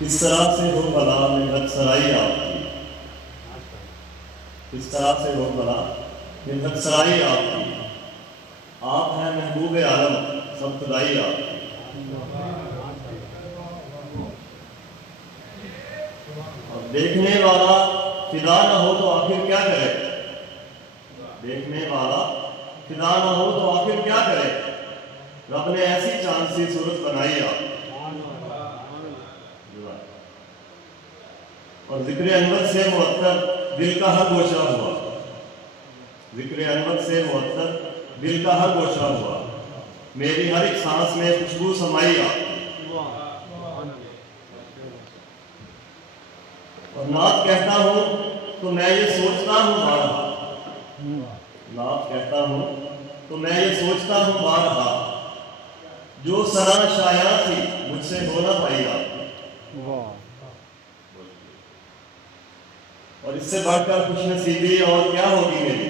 کس طرح سے ہو بلا منت سرائی آپ کی، کس طرح سے ہو بلا منت سرائی آپ کی، آپ ہیں محبوب عالم سب خدائی آپ کی۔ اور دیکھنے والا فدا نہ ہو تو آخر کیا کرے، دیکھنے والا فدا نہ ہو تو آخر کیا کرے، رب نے ایسی چاند سی صورت بنائی آپ۔ اور ذکر انور سے معطر دل کا ہر گوشہ ہوا، ذکر انور سے معطر دل کا ہر گوشہ ہوا، میری ہر ایک سانس میں خوشبو سمائی آپ۔ اور نعت کہتا ہوں تو میں یہ سوچتا ہوں بارہا، نعت کہتا ہوں تو میں یہ سوچتا ہوں بارہا، جو سنا شایع تھی مجھ سے ہو نہ پائی آپ۔ اور اس سے بڑھ کر خوش نصیبی اور کیا ہوگی میری،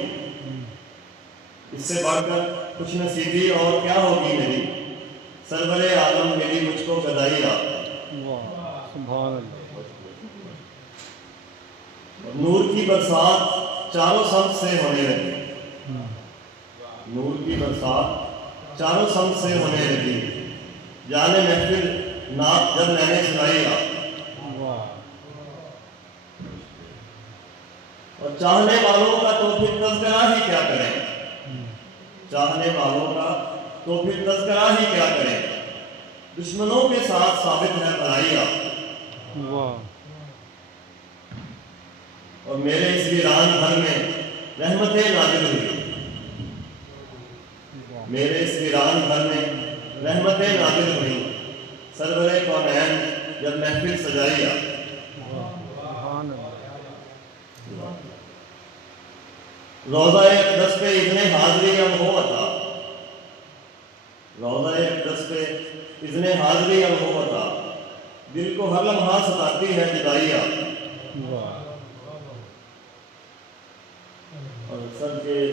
اس سے بڑھ کر خوش نصیبی اور کیا ہوگی میری، سرور عالم میری مجھ کو گدائی آپ۔ سبحان اللہ۔ نور کی برسات چاروں سمت سے ہونے لگی، نور کی برسات چاروں سمت سے ہونے لگی، جانے محفل نعت جب میں نے سنائی آپ۔ اور چاہنے والوں کا تو پھر تذکرہ ہی کیا کریں، چاہنے والوں کا تو پھر تذکرہ ہی کیا کریں، دشمنوں کے ساتھ ثابت ہے بھلائی آپ۔ اور میرے اس ویران گھر میں رحمتیں نازل ہوئی، میرے اس ویران گھر میں رحمتیں نازل ہوئی، سرور کونین جب محفل سجائی آپ۔ روضہ اقدس پہ اذن حاضری اب ہو عطا، روضہ اقدس پہ اذن حاضری اب ہو عطا، دل کو ہر لمحہ ستاتی ہے جدائی آپ۔ اور سر کے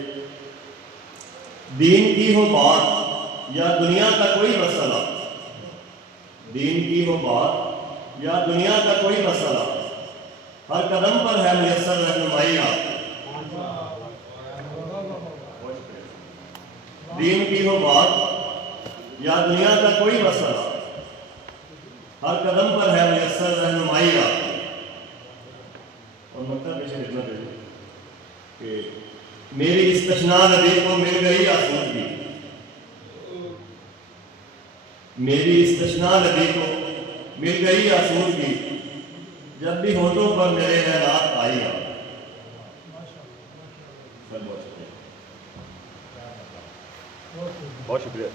دین کی ہو بات یا دنیا کا کوئی مسئلہ، دین کی ہو بات یا دنیا کا کوئی مسئلہ، ہر قدم پر ہے میسر رہنمائی آپ۔ دین کی ہو بات یا دنیا کا کوئی مسئلہ، ہر قدم پر ہے میسر رہنمائی آپ۔ اور مکتب پیچھے لکھنا چاہیے کہ میری اس تشنا نبی کو مل گئی آسودگی، میری اس تشنا نبی کو مل گئی آسودگی، جب بھی ہونٹوں پر میرے نعت آئی آپ۔ بہت شکریہ۔